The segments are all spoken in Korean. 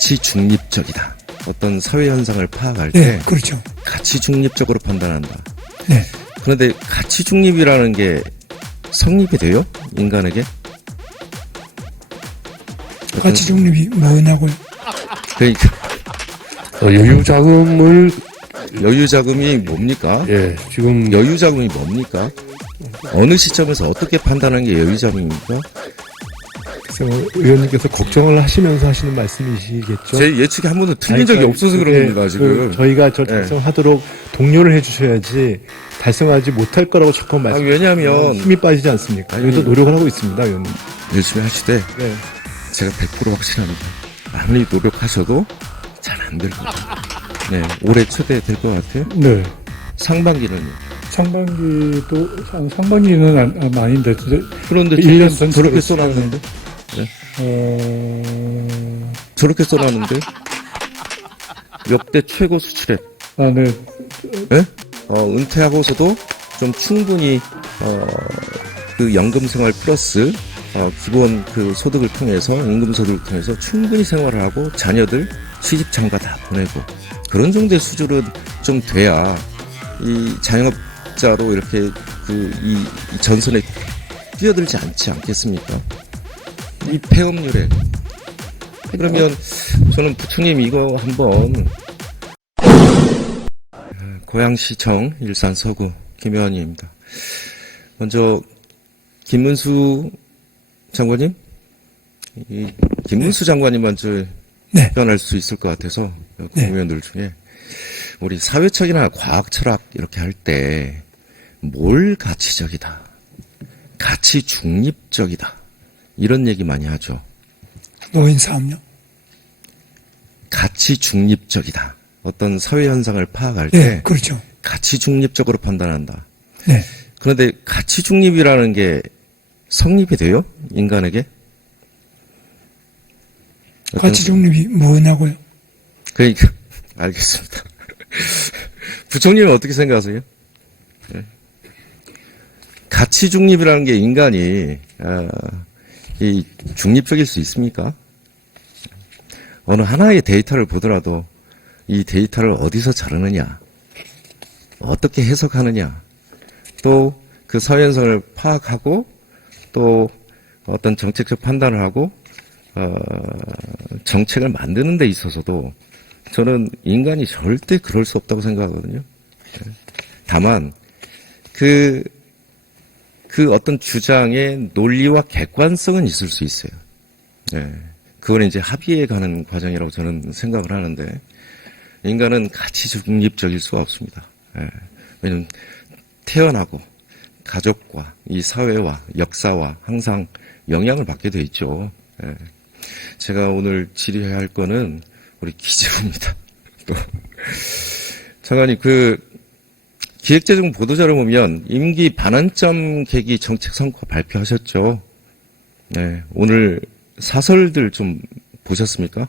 가치 중립적이다. 어떤 사회 현상을 파악할 네, 때 그렇죠. 가치 중립적으로 판단한다. 네. 그런데 가치 중립이라는 게 성립이 돼요? 인간에게? 가치 중립이 뭐냐고요? 그러니까 여유자금이 뭡니까? 예, 지금 여유자금이 뭡니까? 어느 시점에서 어떻게 판단하는 게 여유자금입니까? 의원님께서 걱정을 하시면서 하시는 말씀이시겠죠? 제 예측이 한 번도 틀린 적이 없어서 그런 겁니다, 지금. 저희가 저 달성하도록 독려를 해주셔야지 달성하지 못할 거라고 자꾸 왜냐하면 힘이 빠지지 않습니까? 여기서 노력을 하고 있습니다, 의원님. 열심히 하시되 네. 제가 100% 확신합니다. 아무리 노력하셔도 잘 안 될 겁니다. 네, 올해 초대 될 것 같아요. 네. 상반기는요. 상반기는 아닌데, 그런데 1년 저렇게 전체로 써놨는데? 어, 저렇게 써놨는데? 역대 최고 수출액. 네. 네? 은퇴하고서도 좀 충분히, 그 연금생활 플러스, 기본 그 소득을 통해서, 임금소득을 통해서 충분히 생활을 하고 자녀들 시집 장가 다 보내고 그런 정도의 수준은 좀 돼야 이 자영업자로 이렇게 이 전선에 뛰어들지 않지 않겠습니까? 이 폐업률에. 그러면 저는 부처님 이거 한번 고양시청 일산 서구 김효환입니다. 먼저 김문수 장관님, 김문수 장관님만 네. 답변할 수 있을 것 같아서 국무위원들 중에 우리 사회철학이나 과학철학 이렇게 할 때 뭘 가치적이다, 가치 중립적이다 이런 얘기 많이 하죠. 노인 사업요? 가치 중립적이다. 어떤 사회 현상을 파악할 때 네, 그렇죠. 가치 중립적으로 판단한다. 네. 그런데 가치 중립이라는 게 성립이 돼요? 인간에게? 가치 중립이 뭐냐고요? 그러니까 알겠습니다. 부총님은 어떻게 생각하세요? 네. 가치 중립이라는 게 인간이 이 중립적일 수 있습니까? 어느 하나의 데이터를 보더라도 이 데이터를 어디서 자르느냐, 어떻게 해석하느냐, 또 그 사회현상을 파악하고 또 어떤 정책적 판단을 하고 정책을 만드는 데 있어서도 저는 인간이 절대 그럴 수 없다고 생각하거든요. 다만 그 어떤 주장의 논리와 객관성은 있을 수 있어요. 네. 그건 이제 합의에 가는 과정이라고 저는 생각을 하는데 인간은 가치 중립적일 수가 없습니다. 네. 왜냐하면 태어나고 가족과 이 사회와 역사와 항상 영향을 받게 돼 있죠. 네. 제가 오늘 질의해야 할 거는 우리 기재부입니다. 장관님, 기획재정 보도자료 보면 임기 반환점 계기 정책 성과 발표하셨죠. 네, 오늘 사설들 좀 보셨습니까?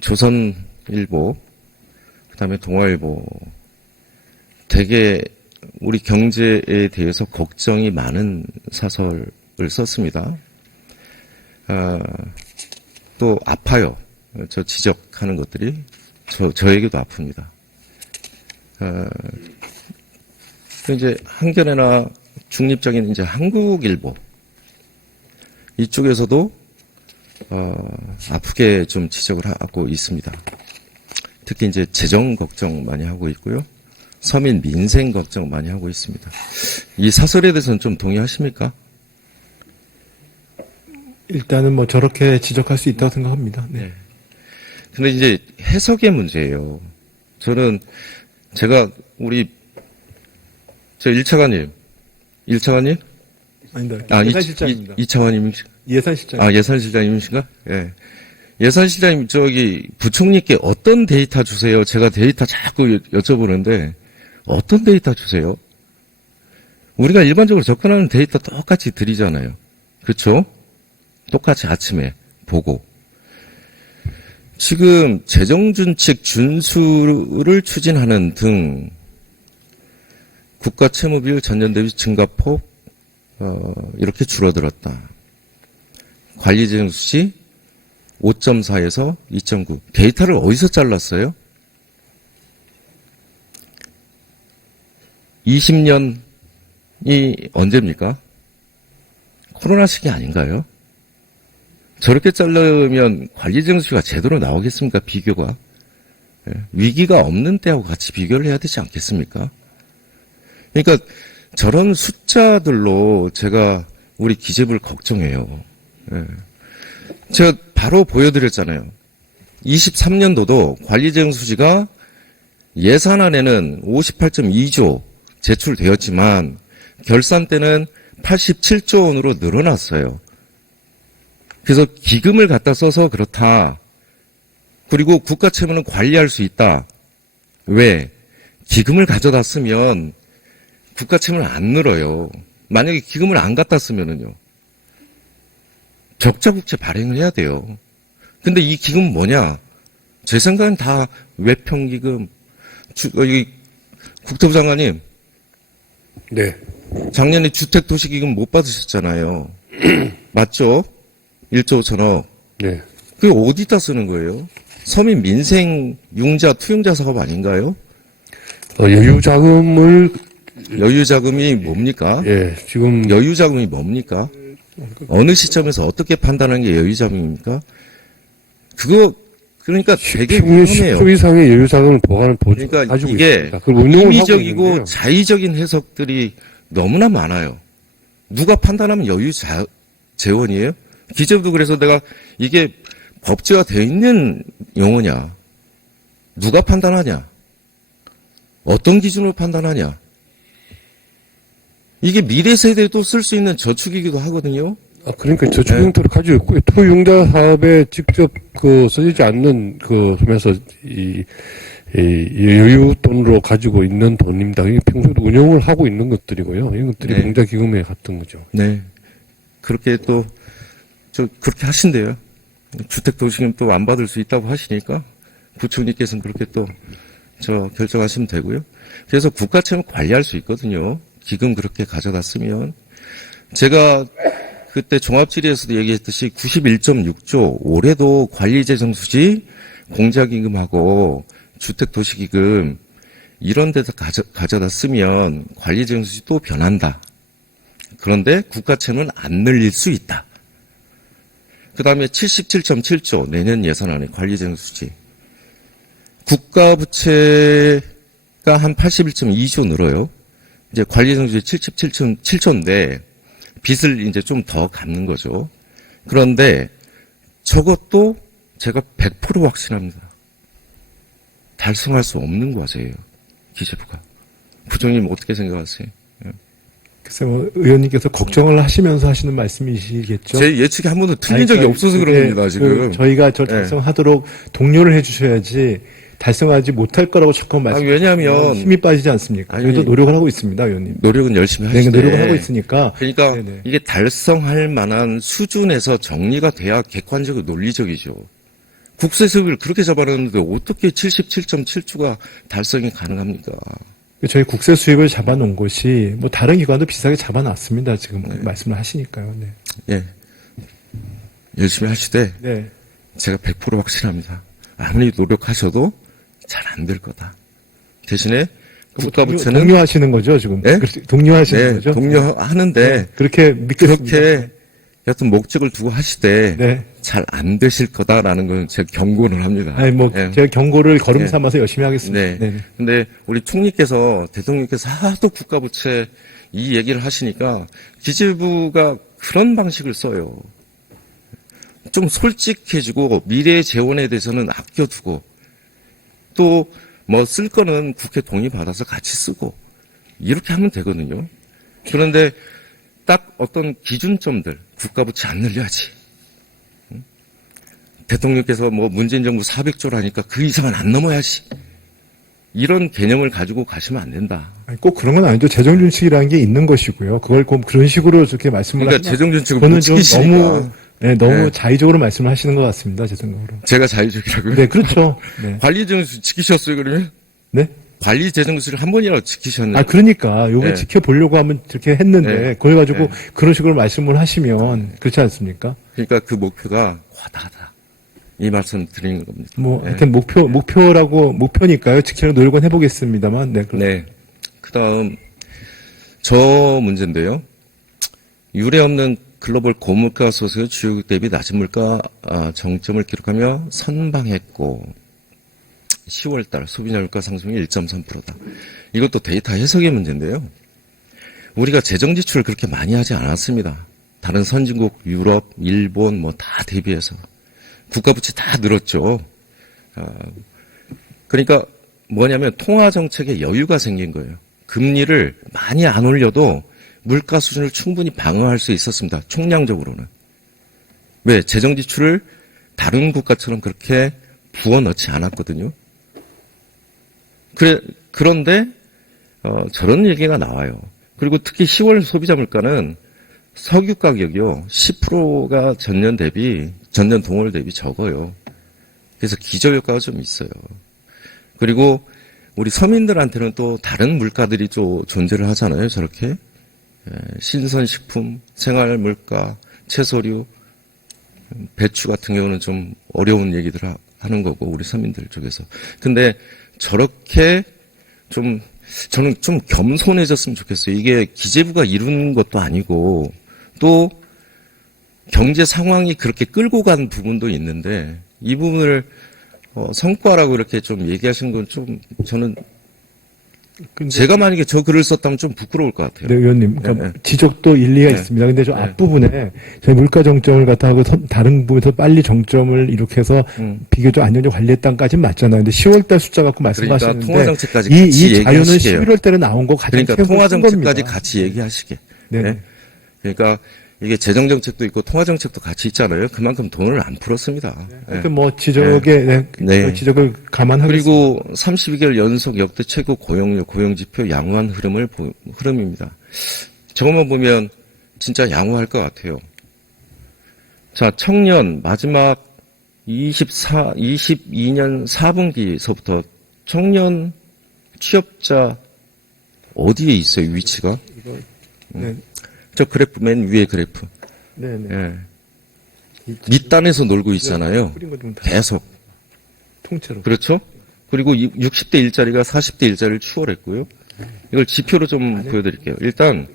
조선일보, 그다음에 동아일보, 되게 우리 경제에 대해서 걱정이 많은 사설을 썼습니다. 또 아파요. 저 지적하는 것들이 저에게도 아픕니다. 이제 한겨레나 중립적인 이제 한국일보 이쪽에서도 아프게 좀 지적을 하고 있습니다. 특히 이제 재정 걱정 많이 하고 있고요. 서민 민생 걱정 많이 하고 있습니다. 이 사설에 대해서는 좀 동의하십니까? 일단은 뭐 저렇게 지적할 수 있다고 생각합니다. 네. 근데 이제 해석의 문제예요. 저는 제가 저 1차관님. 아닙니다. 예산실장입니다. 2차관님이신가? 예산실장. 예산실장님이신가? 예. 예산실장님, 부총리께 어떤 데이터 주세요? 제가 데이터 자꾸 여쭤보는데, 어떤 데이터 주세요? 우리가 일반적으로 접근하는 데이터 똑같이 드리잖아요. 그렇죠? 똑같이 아침에 보고. 지금 재정준칙 준수를 추진하는 등 국가 채무 비율 전년 대비 증가폭 이렇게 줄어들었다. 관리재정 수지 5.4에서 2.9. 데이터를 어디서 잘랐어요? 20년이 언제입니까? 코로나 시기 아닌가요? 저렇게 자르면 관리 정수가 제대로 나오겠습니까? 비교가. 예, 위기가 없는 때하고 같이 비교를 해야 되지 않겠습니까? 그러니까 저런 숫자들로 제가 우리 기재부를 걱정해요. 예. 제가 바로 보여드렸잖아요. 23년도도 관리재정 수지가 예산안에는 58.2조 제출되었지만 결산 때는 87조 원으로 늘어났어요. 그래서 기금을 갖다 써서 그렇다. 그리고 국가 채무는 관리할 수 있다. 왜? 기금을 가져다 쓰면 국가 채무는 안 늘어요. 만약에 기금을 안 갖다 쓰면은요. 적자국채 발행을 해야 돼요. 근데 이 기금은 뭐냐? 제 생각엔 다 외평기금. 국토부 장관님. 네. 작년에 주택도시기금 못 받으셨잖아요. 맞죠? 1조 5천억. 네. 그게 어디다 쓰는 거예요? 서민 민생 융자 투융자 사업 아닌가요? 여유 자금을 여유 자금이 뭡니까? 예, 지금 여유 자금이 뭡니까? 어느 시점에서 어떻게 판단하는 게 여유 자금입니까? 그거 그러니까 되게 평균 위험해요. 10조 이상의 여유 자금을 그러니까 가지고 이게 있습니다. 그걸 운용을 하고 임의적이고 있는데요. 자의적인 해석들이 너무나 많아요. 누가 판단하면 여유 재원이에요? 기재부도 그래서 내가 이게 법제화 되어 있는 용어냐? 누가 판단하냐? 어떤 기준으로 판단하냐? 이게 미래 세대도 쓸 수 있는 저축이기도 하거든요. 그러니까 저축 형태를 가지고 있고 토융자 사업에 직접 써지지 않는 하면서 이 여유 돈으로 가지고 있는 돈입니다. 이게 평소에도 운용을 하고 있는 것들이고요. 이런 것들이 네. 공자 기금에 같은 거죠. 네. 그렇게 또 그렇게 하신대요. 주택도시금 또 안 받을 수 있다고 하시니까 부총리께서는 그렇게 또 결정하시면 되고요. 그래서 국가채무 관리할 수 있거든요. 기금 그렇게 가져다 쓰면. 제가 그때 종합질의에서도 얘기했듯이 91.6조 올해도 관리재정수지 공자기금하고 주택도시기금 이런 데서 가져다 쓰면 관리재정수지 또 변한다. 그런데 국가채무는 안 늘릴 수 있다. 그 다음에 77.7조 내년 예산안에 관리재정수지. 국가부채가 한 81.2조 늘어요. 이제 관리재정수지 77.7조인데 빚을 이제 좀 더 갚는 거죠. 그런데 저것도 제가 100% 확신합니다. 달성할 수 없는 과제예요. 기재부가. 부총님 어떻게 생각하세요? 글쎄, 의원님께서 걱정을 하시면서 하시는 말씀이시겠죠? 제 예측이 한 번도 틀린 적이 없어서 그런 겁니다, 지금. 저희가 달성하도록 독려를 해주셔야지 달성하지 못할 거라고 자꾸 왜냐하면 힘이 빠지지 않습니까? 그래도 노력을 하고 있습니다, 의원님. 노력은 열심히 네, 하시는데 노력을 하고 있으니까. 그러니까 네네. 이게 달성할 만한 수준에서 정리가 돼야 객관적이고 논리적이죠. 국세 수입을 그렇게 잡아놨는데 어떻게 77.7조가 달성이 가능합니까? 저희 국세 수입을 잡아놓은 곳이 다른 기관도 비슷하게 잡아놨습니다. 지금 말씀을 하시니까요. 네. 예. 열심히 하시되 네. 제가 100% 확신합니다. 아무리 노력하셔도 잘 안 될 거다. 대신에 국가부채는 독려하시는 거죠, 지금? 네? 독려하시는 거죠? 독려하는데 네, 그렇게 믿겠습니다. 그렇게 여튼 목적을 두고 하시되 네. 잘 안 되실 거다라는 건 제가 경고를 합니다. 아니, 예. 제가 경고를 걸음 네. 삼아서 열심히 하겠습니다. 네. 네. 근데 우리 대통령께서 하도 국가부채 이 얘기를 하시니까 기재부가 그런 방식을 써요. 좀 솔직해지고 미래 재원에 대해서는 아껴두고 또 쓸 거는 국회 동의 받아서 같이 쓰고 이렇게 하면 되거든요. 그런데 딱 어떤 기준점들 국가부채 안 늘려야지. 대통령께서 문재인 정부 400조라니까 그 이상은 안 넘어야지. 이런 개념을 가지고 가시면 안 된다. 아니, 꼭 그런 건 아니죠. 재정준칙이라는 게 있는 것이고요. 그걸 꼭 그런 식으로 저렇게 말씀을 그러니까 재정준칙을 그거는 못 좀 지키시니까. 너무 네. 자의적으로 말씀을 하시는 것 같습니다. 제 생각으로. 제가 자유적이라고요? 네, 그렇죠. 네. 관리재정수 지키셨어요, 그러면? 네? 관리재정수를 한 번이라도 지키셨나요? 그러니까 요게 네. 지켜보려고 하면 이렇게 했는데 네. 그걸 가지고 네. 그런 식으로 말씀을 하시면 그렇지 않습니까? 그러니까 그 목표가 과다하다. 이 말씀 드리는 겁니다. 뭐, 네. 하여튼 목표니까요. 직접 노력은 해보겠습니다만, 네. 네. 그 다음, 저 문제인데요. 유례 없는 글로벌 고물가 소득의 주요 대비 낮은 물가 정점을 기록하며 선방했고, 10월달 소비자 물가 상승이 1.3%다. 이것도 데이터 해석의 문제인데요. 우리가 재정 지출을 그렇게 많이 하지 않았습니다. 다른 선진국, 유럽, 일본 뭐 다 대비해서 국가 부채 다 늘었죠. 그러니까 뭐냐면 통화 정책에 여유가 생긴 거예요. 금리를 많이 안 올려도 물가 수준을 충분히 방어할 수 있었습니다. 총량적으로는. 왜? 재정 지출을 다른 국가처럼 그렇게 부어 넣지 않았거든요. 그런데 저런 얘기가 나와요. 그리고 특히 10월 소비자 물가는 석유 가격이요. 10%가 전년 동월 대비 적어요. 그래서 기저효과가 좀 있어요. 그리고 우리 서민들한테는 또 다른 물가들이 또 존재를 하잖아요. 저렇게. 신선식품, 생활물가, 채소류, 배추 같은 경우는 좀 어려운 얘기들 하는 거고, 우리 서민들 쪽에서. 근데 저렇게 저는 좀 겸손해졌으면 좋겠어요. 이게 기재부가 이루는 것도 아니고, 또 경제 상황이 그렇게 끌고 간 부분도 있는데, 이 부분을 성과라고 이렇게 좀 얘기하시는 건 좀 저는 제가 만약에 저 글을 썼다면 좀 부끄러울 것 같아요. 네, 의원님. 그러니까 네. 지적도 일리가 네. 있습니다. 근데 저 네. 앞부분에 저희 물가 정점을 갖다 하고 다른 부분에서 빨리 정점을 이렇게 해서 비교적 안정적 관리했다까지는 맞잖아요. 근데 10월달 숫자 갖고 그러니까 말씀하시는데 통화정책까지 이 같이 자료는 얘기하시게요. 11월 달에 나온 거 가장 그러니까 최고 큰 통화정책까지 겁니다. 같이 얘기하시게. 네. 네? 그러니까 이게 재정정책도 있고 통화정책도 같이 있잖아요. 그만큼 돈을 안 풀었습니다. 그러니까 뭐 지적에 네. 지적을 감안하겠습니다. 그리고 32개월 연속 역대 최고 고용률, 고용지표 양호한 흐름입니다. 저것만 보면 진짜 양호할 것 같아요. 자, 청년 마지막 22년 4분기서부터 청년 취업자 어디에 있어요, 위치가? 네. 저 그래프, 맨 위에 그래프. 네, 네. 예. 밑단에서 놀고 있잖아요. 뿌린 거좀 다 계속. 통째로. 그렇죠? 그리고 60대 일자리가 40대 일자리를 추월했고요. 이걸 지표로 좀 보여드릴게요. 일단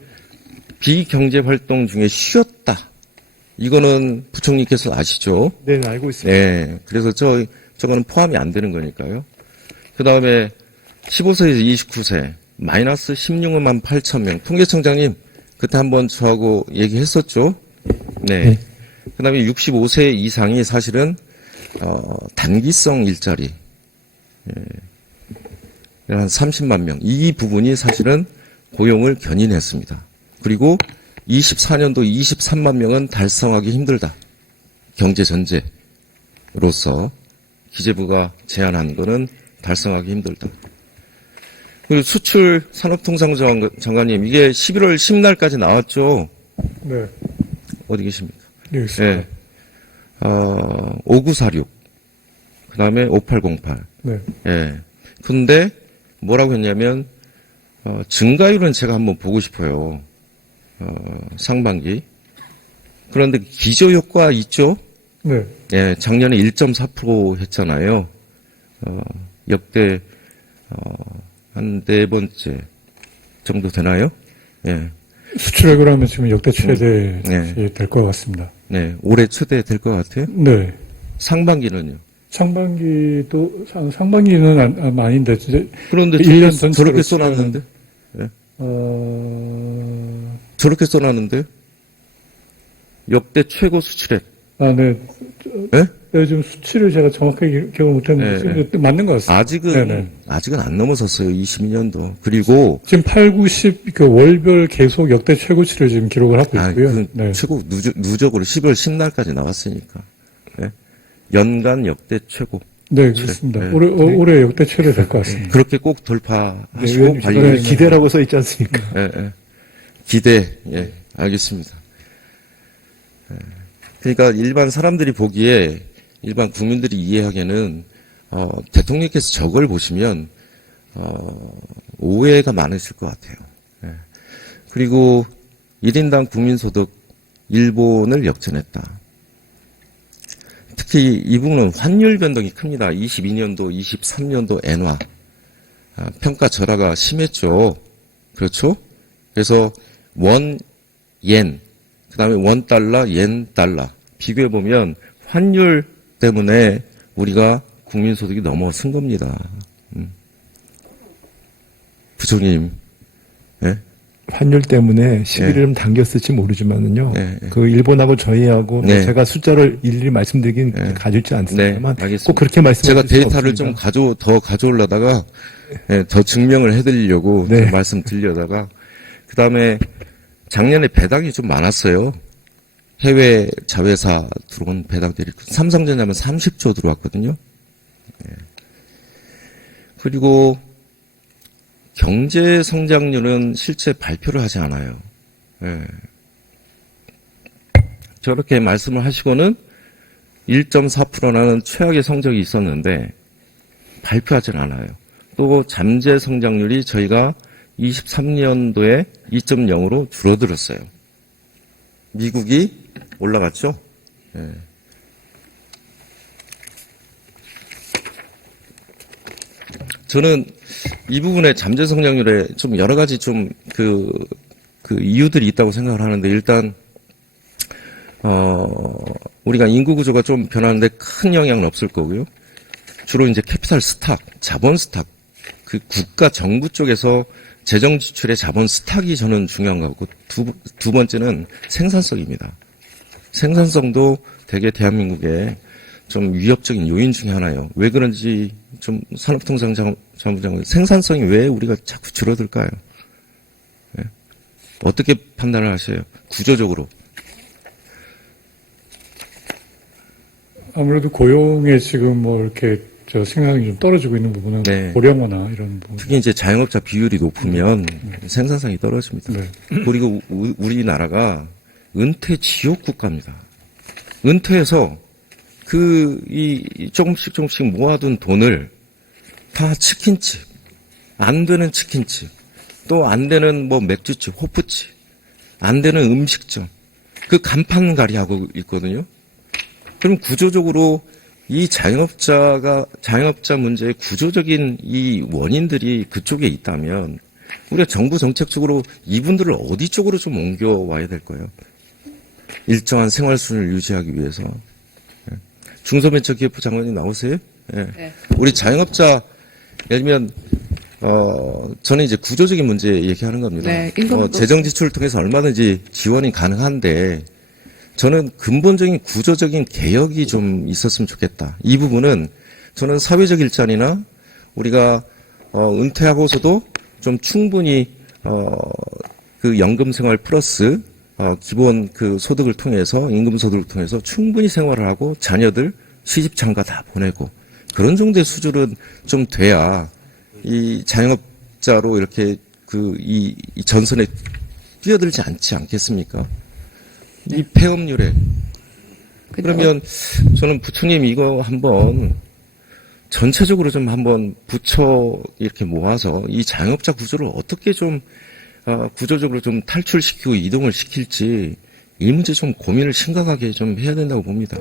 비경제 활동 중에 쉬었다. 이거는 부총리께서 아시죠? 네, 알고 있습니다. 네. 그래서 저거는 포함이 안 되는 거니까요. 그 다음에 15세에서 29세 마이너스 16만 8천 명. 통계청장님 그때 한번 저하고 얘기했었죠. 네. 그 다음에 65세 이상이 사실은 단기성 일자리 한 30만 명. 이 부분이 사실은 고용을 견인했습니다. 그리고 24년도 23만 명은 달성하기 힘들다. 경제 전제로서 기재부가 제안한 거는 달성하기 힘들다. 그리고 수출 산업통상장관님, 이게 11월 10날까지 나왔죠? 네. 어디 계십니까? 여기 있습니다. 5946. 그 다음에 5808. 네. 예. 근데 뭐라고 했냐면, 증가율은 제가 한번 보고 싶어요. 상반기. 그런데 기저효과 있죠? 네. 예, 작년에 1.4% 했잖아요. 역대, 한 네 번째 정도 되나요? 예. 수출액으로 하면 지금 역대 최대 네. 될 것 같습니다. 네. 올해 최대 될 것 같아요. 네. 상반기는요? 상반기는 아닌데, 이제 그런데 1년 저렇게 전체로 써놨는데? 어, 저렇게 써놨는데? 역대 최고 수출액. 네. 예? 네, 지금 수치를 제가 정확하게 기억을 못했는데, 네, 지금 맞는 것 같습니다. 아직은 안 넘어섰어요. 22년도. 그리고, 지금 8, 90, 월별 계속 역대 최고치를 지금 기록을 하고 있고요. 최고 누적으로 10월 10날까지 나왔으니까. 예? 연간 역대 최고. 네, 그렇습니다. 네. 올해 역대 최대 될 것 같습니다. 그렇게 꼭 돌파하시고 의원님, 관리해 네, 기대라고 써 있지 않습니까? 예. 기대. 예. 알겠습니다. 예. 그러니까 일반 사람들이 보기에 일반 국민들이 이해하기에는 대통령께서 저걸 보시면 오해가 많으실 것 같아요. 예. 그리고 1인당 국민소득 일본을 역전했다. 특히 이 부분은 환율 변동이 큽니다. 22년도, 23년도 엔화 평가 절하가 심했죠. 그렇죠? 그래서 원, 옌, 그다음에 원 달러, 옌 달러 비교해 보면 환율 때문에 우리가 국민소득이 넘어선 겁니다. 부총님, 예? 환율 때문에 시기를 좀 당겼을지 모르지만은요. 네, 네. 그 일본하고 저희하고 뭐 네. 제가 숫자를 일일이 말씀드리긴 네. 가질지 않습니다만 네, 알겠습니다. 꼭 그렇게 말씀해 제가 데이터를 좀 더 가져오려다가 예, 더 증명을 해드리려고 네. 좀 말씀드리려다가 그다음에 작년에 배당이 좀 많았어요. 해외 자회사 들어온 배당들이 삼성전자면 30조 들어왔거든요. 예. 그리고 경제 성장률은 실제 발표를 하지 않아요. 예. 저렇게 말씀을 하시고는 1.4%라는 최악의 성적이 있었는데 발표하진 않아요. 또 잠재 성장률이 저희가 23년도에 2.0으로 줄어들었어요. 미국이 올라갔죠. 예. 저는 이 부분에 잠재 성장률에 좀 여러 가지 좀 그 이유들이 있다고 생각을 하는데 일단 우리가 인구 구조가 좀 변하는데 큰 영향은 없을 거고요. 주로 이제 캐피탈 스탁, 자본 스탁, 그 국가 정부 쪽에서 재정 지출의 자본 스탁이 저는 중요한 거고 두 번째는 생산성입니다. 생산성도 되게 대한민국의 좀 위협적인 요인 중에 하나예요. 왜 그런지 좀 산업통상자원부장관 생산성이 왜 우리가 자꾸 줄어들까요? 예? 어떻게 판단을 하셔요? 구조적으로. 아무래도 고용에 지금 뭐 이렇게 생산이 좀 떨어지고 있는 부분은 네. 고령화나 이런 부분. 특히 이제 자영업자 비율이 높으면 생산성이 떨어집니다. 네. 그리고 우리나라가 은퇴 지옥 국가입니다. 은퇴해서 조금씩 모아둔 돈을 다 치킨집, 안 되는 치킨집, 또 안 되는 뭐 맥주집, 호프집, 안 되는 음식점, 그 간판가리 하고 있거든요. 그럼 구조적으로 이 자영업자 문제의 구조적인 이 원인들이 그쪽에 있다면 우리가 정부 정책적으로 이분들을 어디 쪽으로 좀 옮겨와야 될 거예요. 일정한 생활 수준을 유지하기 위해서. 중소벤처기업부 장관님 나오세요? 예. 네. 우리 자영업자, 예를 들면, 저는 이제 구조적인 문제 얘기하는 겁니다. 네, 임금 재정 지출을 통해서 얼마든지 지원이 가능한데, 저는 근본적인 구조적인 개혁이 좀 있었으면 좋겠다. 이 부분은 저는 사회적 일자리나 우리가, 은퇴하고서도 좀 충분히, 그 연금 생활 플러스 기본 그 소득을 통해서 임금 소득을 통해서 충분히 생활을 하고 자녀들 시집 장가 다 보내고 그런 정도의 수준은 좀 돼야 이 자영업자로 이렇게 이 전선에 뛰어들지 않지 않겠습니까? 이 폐업률에 그러면 저는 부처님 이거 한번 전체적으로 좀 한번 부처 이렇게 모아서 이 자영업자 구조를 어떻게 좀 구조적으로 좀 탈출시키고 이동을 시킬지 이 문제 좀 고민을 심각하게 좀 해야 된다고 봅니다.